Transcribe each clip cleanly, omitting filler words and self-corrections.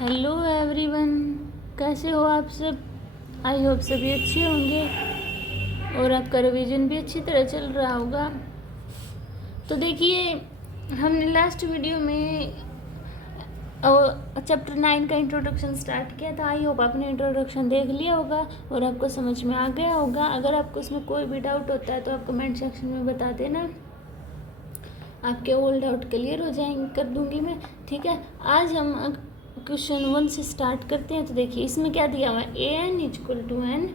Hello everyone, कैसे हो आप सब। आई होप सभी अच्छे होंगे और आपका रिवीजन भी अच्छी तरह चल रहा होगा। तो देखिए, हमने लास्ट वीडियो में चैप्टर 9 का इंट्रोडक्शन स्टार्ट किया था। आई होप आपने इंट्रोडक्शन देख लिया होगा और आपको समझ में आ गया होगा। अगर आपको इसमें कोई भी डाउट होता है तो आप कमेंट सेक्शन में बता देना, आपके ऑल डाउट क्लियर हो जाएंगे, कर दूंगी मैं। ठीक है, आज हम क्वेश्चन 1 से स्टार्ट करते हैं। तो देखिए, इसमें क्या दिया हुआ है, A N equal to n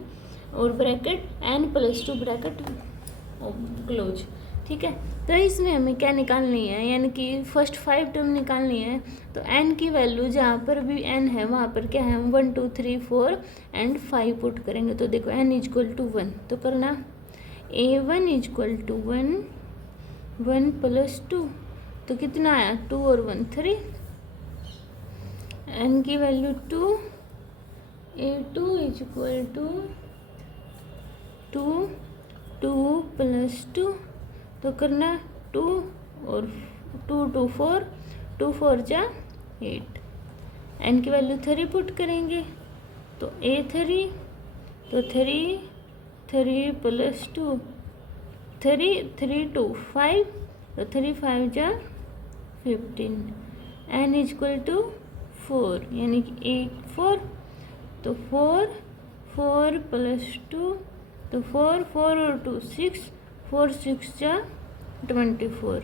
और bracket n plus 2 bracket close. ठीक है, तो इसमें हमें क्या निकालनी है, यानी कि फर्स्ट 5 टर्म निकालनी है। तो एन की वैल्यू जहाँ पर भी एन है वहाँ पर क्या है, 1 2 3 4 एंड 5 पुट करेंगे। तो देखो एन इक्वल टू 1 तो करना A1 इक्वल टू 1 प्लस 2, तो कितना आया 2 और 1 3। एन की value 2, A2 equal to 2 plus 2, तो करना 2 और 2 2 4, 2 4 जा 8। एन की वैल्यू 3 पुट करेंगे तो A3, तो 3 प्लस 2 3 2 5, तो 3 5 जा 15। एन इक्वल टू 4, यानी कि 8 4, तो 4 प्लस 2, तो 4 और 2 6, 4 6 जा 24।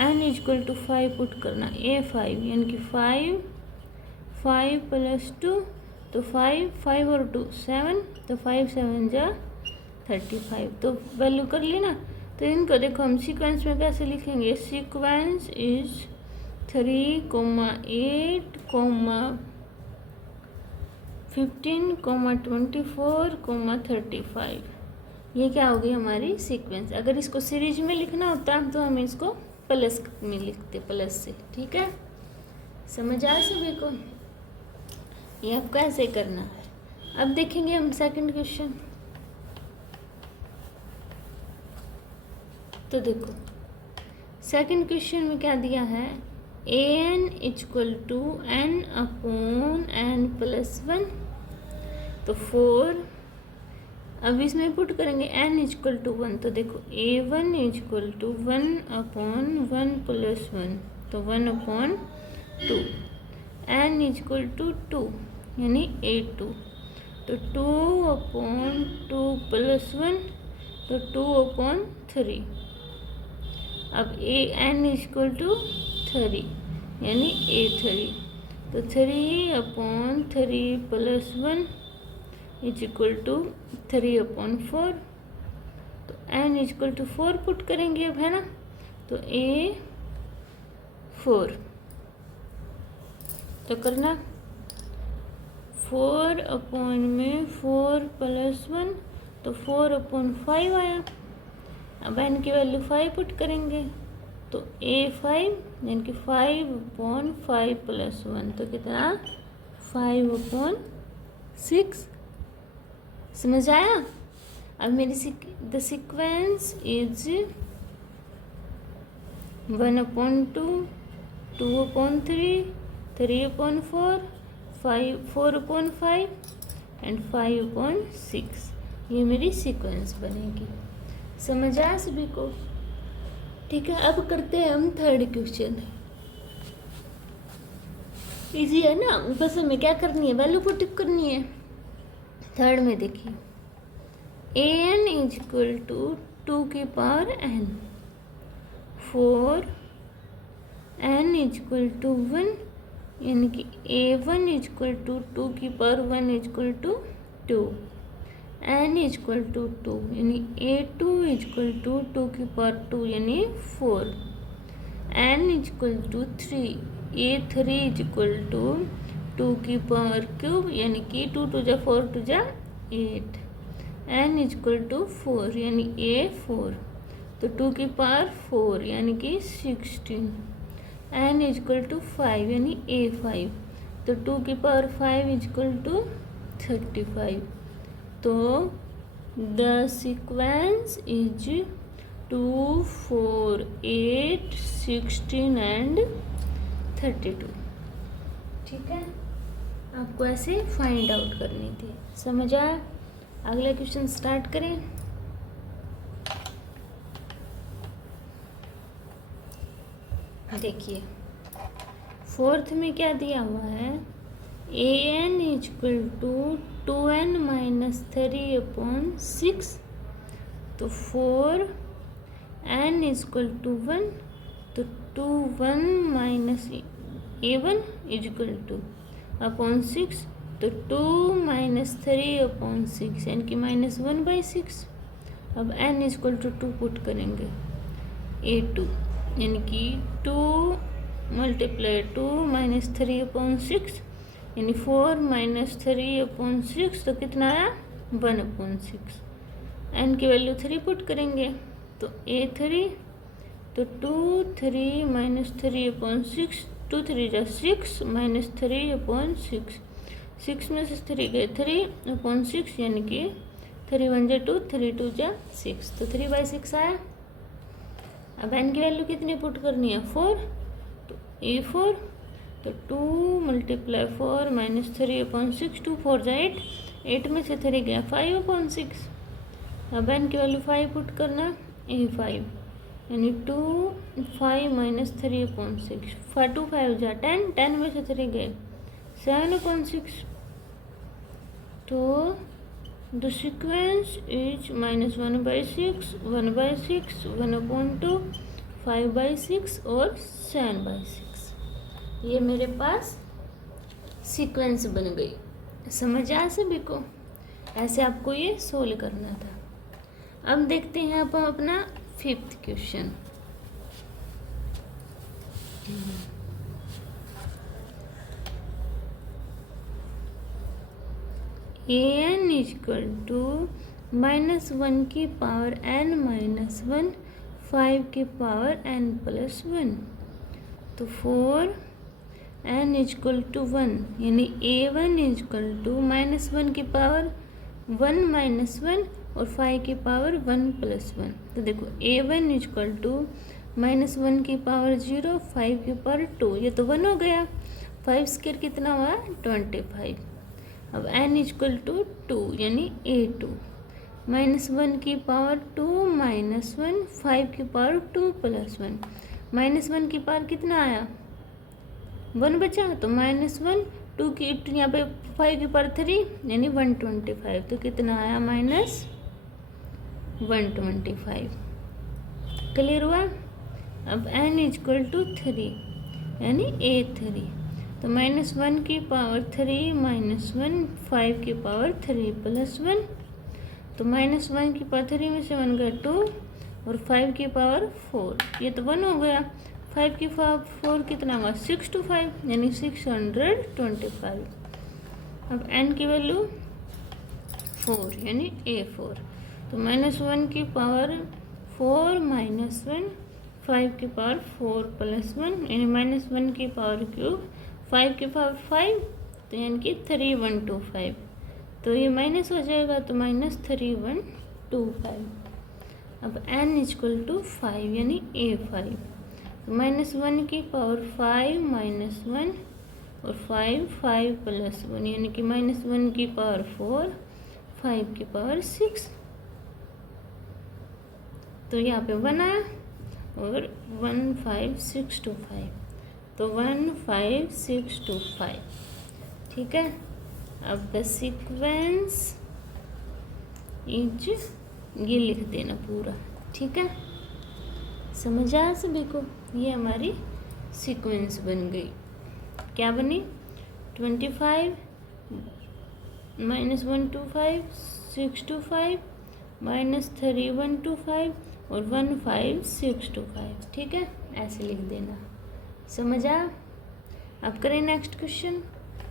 एन इक्वल टू 5 पुट करना A5, यानी कि 5 प्लस 2, तो 5 और 2 7, तो 5 7 जा 35। तो वैल्यू कर ली ना। तो इनको देखो हम सीक्वेंस में कैसे लिखेंगे, सीक्वेंस इज 3, 8, 15, 24, 35। ये क्या होगी हमारी सीक्वेंस। अगर इसको सीरीज में लिखना होता तो हम इसको प्लस में लिखते, प्लस से। ठीक है, समझ आया सभी को। ये आपको ऐसे करना है। अब देखेंगे हम सेकंड क्वेश्चन। तो देखो सेकंड क्वेश्चन में क्या दिया है, A N equal to N upon N plus 1, तो 4। अब इसमें पुट करेंगे एन इक्वल टू 1, तो देखो A1 equal to 1 upon 1 plus 1, तो 1 अपॉन 2। एन इक्वल टू 2, यानी A2, तो 2 अपॉन 2 प्लस 1, तो 2 अपॉन 3। अब एन इक्वल टू 3, यानी A3, तो 3 upon 3 plus 1 is equal to 3 upon 4। तो एन इक्वल टू 4 पुट करेंगे अब, है ना। तो A4, तो करना 4 अपॉन में 4 प्लस 1, तो 4 अपॉन 5 आया। अब एन की वैल्यू 5 पुट करेंगे तो A5, यानी कि 5 अपॉन 5 प्लस 1, तो कितना 5 अपॉन 6। समझ आया। अब मेरी the sequence is 1 upon 2, 2 upon 3, 3 upon 4, 4 upon 5 and 5 upon 6। ये मेरी सीक्वेंस बनेगी। समझ आया सभी को। ठीक है, अब करते हैं हम थर्ड क्वेश्चन। इजी है ना, बस हमें क्या करनी है, वैल्यू पुट करनी है। थर्ड में देखिए, a n is equal to 2 की power n, 4 n is equal to 1, यानी कि A1 इज इक्वल टू 2 की power 1 is equal to 2। N is equal to 2, यानी A2 इज इक्वल टू 2 की पावर 2, यानी 4। N is equal to 3, A3 is equal to 2 की power cube, यानी कि 2 2 जा 4 2 जा 8। एन इज इक्वल टू 4, यानी A4, तो 2 की पावर 4, यानी कि 16। एन इज इक्वल टू 5, यानी A5, तो 2 की पावर 5 इज इक्वल टू 35। तो द सीक्वेंस इज 2 4 8 16 एंड 32। ठीक है, आपको ऐसे फाइंड आउट करनी थी। समझ आया? अगला क्वेश्चन स्टार्ट करें। देखिए फोर्थ में क्या दिया हुआ है, A N equal to 2n-3/6। तो 4n इजक्वल टू 1, तो 2 1 minus a1 equal two upon 6, तो 2 - 3/6 यानी कि -1/6। अब n इजक्वल टू 2 पुट करेंगे, a2 यानी कि 2 × 2 - 3/6 यानी 4 - 3/6, तो कितना आया 1/6। n की वैल्यू 3 पुट करेंगे, तो a3, तो 2 3 - 3/6, 2 3 = 6 - 3/6, 6 में से 3 गए 3/6 यानी कि 3 1 = 2, 3 2 = 6, तो 3/6 आया। अब n की वैल्यू कितनी पुट करनी है 4, तो a4, तो 2 × 4 - 3/6, 2 4 = 8, 8 में से 3 गया 5/6। अब n की वैल्यू 5 पुट करना, a5 यानी 2 5 - 3/6, 2 5 = 10, 10 में से 3 गए 7/6। तो द सीक्वेंस इज -1/6, 1/6, 1/2, 5/6 और 7/6। ये मेरे पास सीक्वेंस बन गई। समझ आया सभी को? ऐसे आपको ये सोल्व करना था। अब देखते हैं आप अपना 5th question. an equal to -1 की पावर n-1, 5 की पावर n+1। तो 4n इजक्वल टू 1 यानी a1 इजक्वल टू -1 की पावर 1 - 1 और 5 की पावर 1+1। तो देखो a1 इजक्वल टू -1 की पावर 0, 5 की पावर 2, ये तो 1 हो गया। 5² कितना हुआ 25। अब n इजक्वल टू 2 यानी a2, -1 की पावर 2 - 1, 5 की पावर 2+1, -1 की पावर कितना आया 1 बचा, तो -1, 2 की यहाँ पे 5 की पावर 3 यानी 125, तो कितना आया -125। क्लियर हुआ? अब n इजक्वल टू 3 यानी a3, तो -1 की पावर 3 - 1, 5 की पावर 3+1, तो -1 की पावर 3 में से 1 गया 2 और 5 की पावर 4, ये तो 1 हो गया। 5 की पावर 4 कितना हुआ 6 to 5 यानी 625। अब n की वैल्यू 4 यानी a4, तो -1 की पावर 4 - 1, 5 की पावर 4+1 यानी -1 की पावर क्यूब, 5 की पावर 5, तो यानी कि 3125, तो ये माइनस हो जाएगा, तो -3125। अब n इजक्वल टू 5 यानी a5, -1 की पावर 5 - 1 और 5 5+1 यानी कि -1 की पावर 4, 5 की पावर 6, तो यहाँ पे 1 आया और 15625, तो 15625। ठीक है। अब द सीक्वेंस इज, ये लिख देना पूरा। ठीक है, समझ आया सभी को? ये हमारी सीक्वेंस बन गई। क्या बनी 25 -125, 625, -3125 और 15625। ठीक है, ऐसे लिख देना। समझ आया? अब करें नेक्स्ट क्वेश्चन,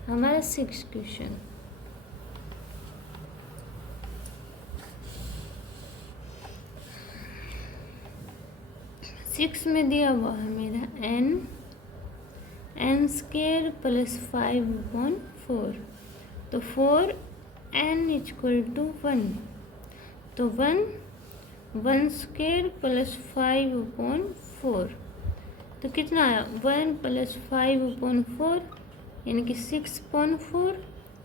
हमारा 6th क्वेश्चन। सिक्स में दिया हुआ है मेरा n² + 5/4, तो 4n = 1, तो 1² + 5/4, तो कितना आया 1 + 5/4 यानी कि 6/4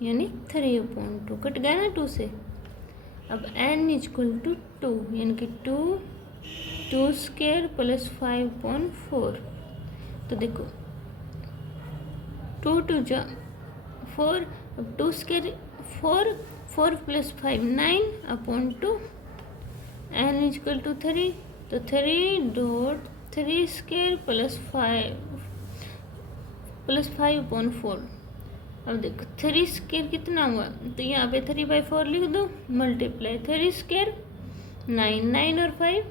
यानी 3/2 कट गया ना 2 से। अब n इक्वल टू 2 यानी कि 2 स्क्वायर प्लस 5/4। तो देखो 2 2 जा 4, अब 2 square 4 plus 5 9/2, n equal to 3। तो 3 स्क्वायर प्लस 5/4। अब देखो 3 स्क्वायर कितना हुआ, तो यहाँ पे 3/4 लिख दो, मल्टीप्लाई 3 स्क्वायर 9 और 5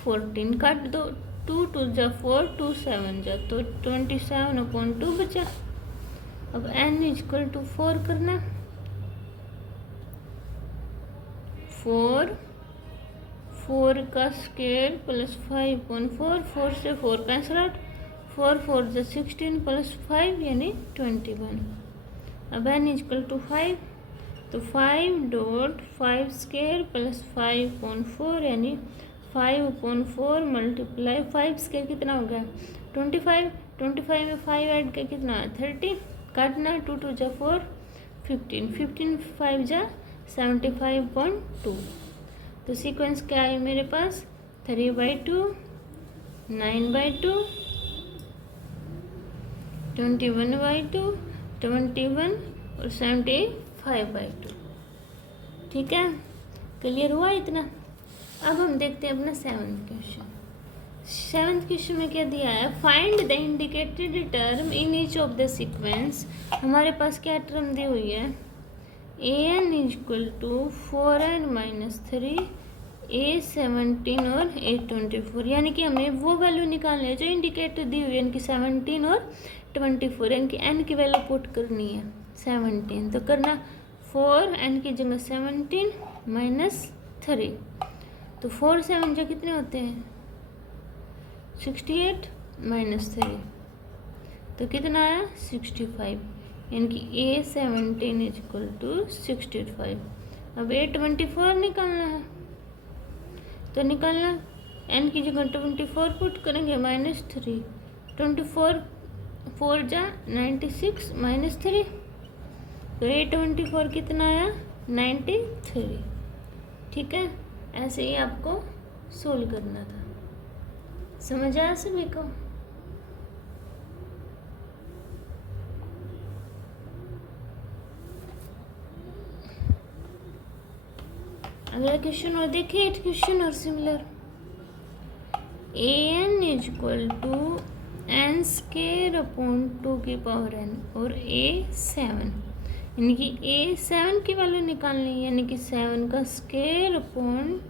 14 काट दो, 2 2 जा 4 2 7 जा, तो 27/2 बचा। अब n इक्वल टू 4 करना, 4 का स्क्वायर प्लस 5/4, 4 से 4 कैंसिल आउट, 4 4 जा 16 प्लस 5 यानी 21। अब n इक्वल टू 5, तो 5 स्क्वायर प्लस 5/4 यानी 5/4 मल्टीप्लाई 5 स्क्वायर कितना हो गया 25 में 5 ऐड कर कितना है 30, काटना 2 2 जा 4 15 5 जा 75/2। तो सीक्वेंस क्या है मेरे पास 3/2 9/2 21/2 21 और 75/2। ठीक है, क्लियर हुआ इतना। अब हम देखते हैं अपना 7th क्वेश्चन। 7th क्वेश्चन में क्या दिया है, find the indicated term in each of the sequence. हमारे पास क्या टर्म दी हुई है, an equal to 4n-3 a17 और a24, यानी कि हमें वो वैल्यू निकालनी है जो इंडिकेटर दी हुई है, यानी कि 17 और 24, यानी कि n की वैल्यू पुट करनी है 17। तो करना 4 n की जगह 17 -3, तो 4 7 जो कितने होते हैं 68 -3, तो कितना आया 65, यानी कि a17 इक्वल टू 65। अब a24 निकालना है, तो निकालना n की जगह 24 पुट करेंगे -3, 24 4 जा 96 -3, तो a24 कितना आया 93। ठीक है, ऐसे ही आपको सोल्व करना था। समझ आया सभी को। अगला क्वेश्चन और देखिए 8th क्वेश्चन और similar. an equal to n square upon 2 की पावर n और a7, यानी कि a7 की वैल्यू निकालनी है, यानी कि 7 का स्क्वायर अपॉन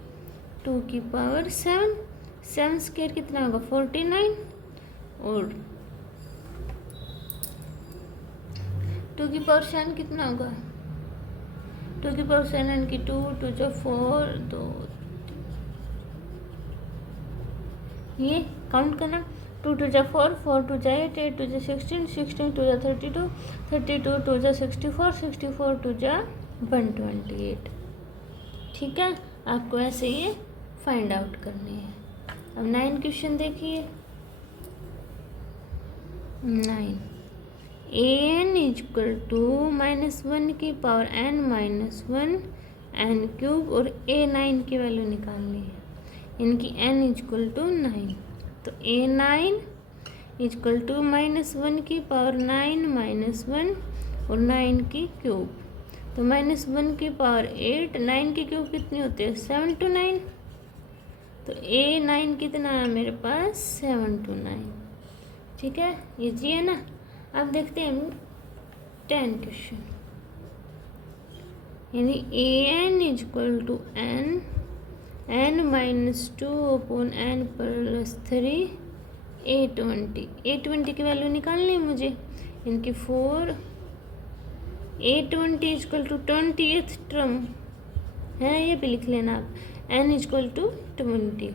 2 की पावर 7 स्क्वायर कितना होगा 49 और 2 की पावर 7 कितना होगा 2 की पावर 7 की 2 2 जो 4 2, ये काउंट करना 2 2 जा 4 4 2 जा 8 8 2 जा 16 16 2 जा 32 32 2 जा 64 64 2 जा 128। ठीक है, आपको ऐसे ये फाइंड आउट करनी है। अब 9 क्वेश्चन देखिए। 9 an इक्वल टू -1 की पावर n-1 n क्यूब और a9 की वैल्यू निकालनी है, यानी कि n इक्वल टू 9, तो a9 इक्वल टू -1 की पावर 9-1 और 9 की क्यूब, तो -1 की पावर 8 9 की क्यूब कितनी होती है 7 to 9, तो a9 कितना है मेरे पास 7 to 9। ठीक है, ये जी है ना। अब देखते हैं 10 क्वेश्चन, यानी an equal to n-2 upon n plus 3 a20 की वैल्यू निकालनी है मुझे, इनकी 4 a20 equal to 20th term है, ये भी लिख लेना आप, n इक्वल टू 20,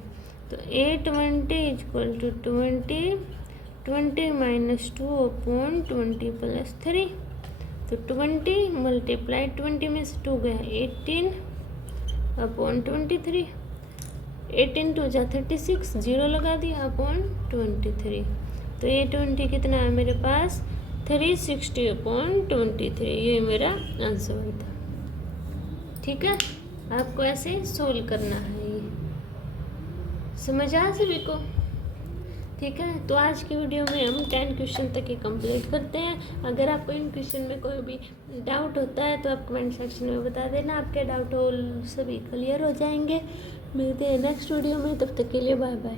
तो a20 equal to 20 minus 2 upon 20 plus 3, तो 20 मल्टीप्लाई 20 में से 2 गया 18 अपॉन 23, 18 2 जा 36 जीरो लगा दिया अपॉन 23, तो a20 कितना है मेरे पास 360/23 ये मेरा आंसर था। ठीक है, आपको ऐसे सोल्व करना है। ये समझ आ सभी को? ठीक है, तो आज की वीडियो में हम 10 क्वेश्चन तक ही कंप्लीट करते हैं। अगर आपको इन क्वेश्चन में कोई भी डाउट होता है तो आप कमेंट सेक्शन में बता देना, आपके डाउट सभी क्लियर हो जाएंगे। मिलते हैं नेक्स्ट वीडियो में, तब तक के लिए बाय बाय।